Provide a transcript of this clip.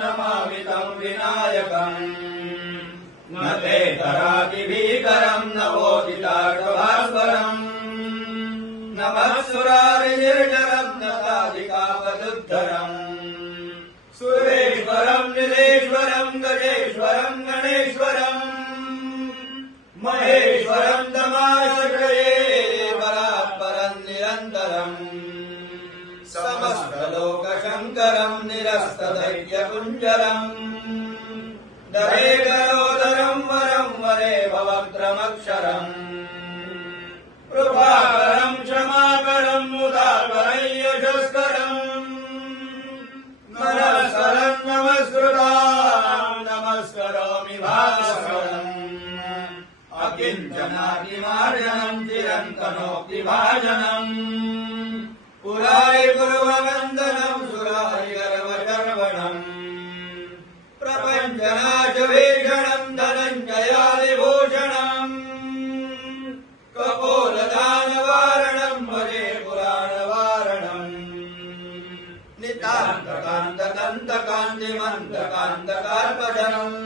नमामि तं विनायकम् न ते तरातिभीकरम् नवोदितार्कभास्वरम् नमः सुरारिनिर्जरम् नताधिकापदुद्धरम् सुरेश्वरम् नीलेश्वरम् गजेश्वरम् गणेश्वरम् महेश्वरम् दमाश्रये परात्परम् निरन्तरम् समस्तलोकशङ्करम् निरस्तदैत्यकुञ्जरम् दरेगरोदरम् वरम् वरे भवक्त्रमक्षरम् कृपाकरम् क्षमाकरम् मुदाकरम् यशस्करम् नमस्करम् नमस्कृताम् नमस्करोमि भास्करम् अकिञ्चनातिमार्जनम् चिरन्तनोक्तिभाजनम् पुरारि पूर्ववन्दनम् सुरारि गर्वशर्वणम् प्रपञ्चनाशभीषणम् धनञ्जयादिभूषणम् कपोलदानवारणम् भजे पुराणवारणम् नितान्तकान्तकान्तिमन्तकान्तकार्पजनम्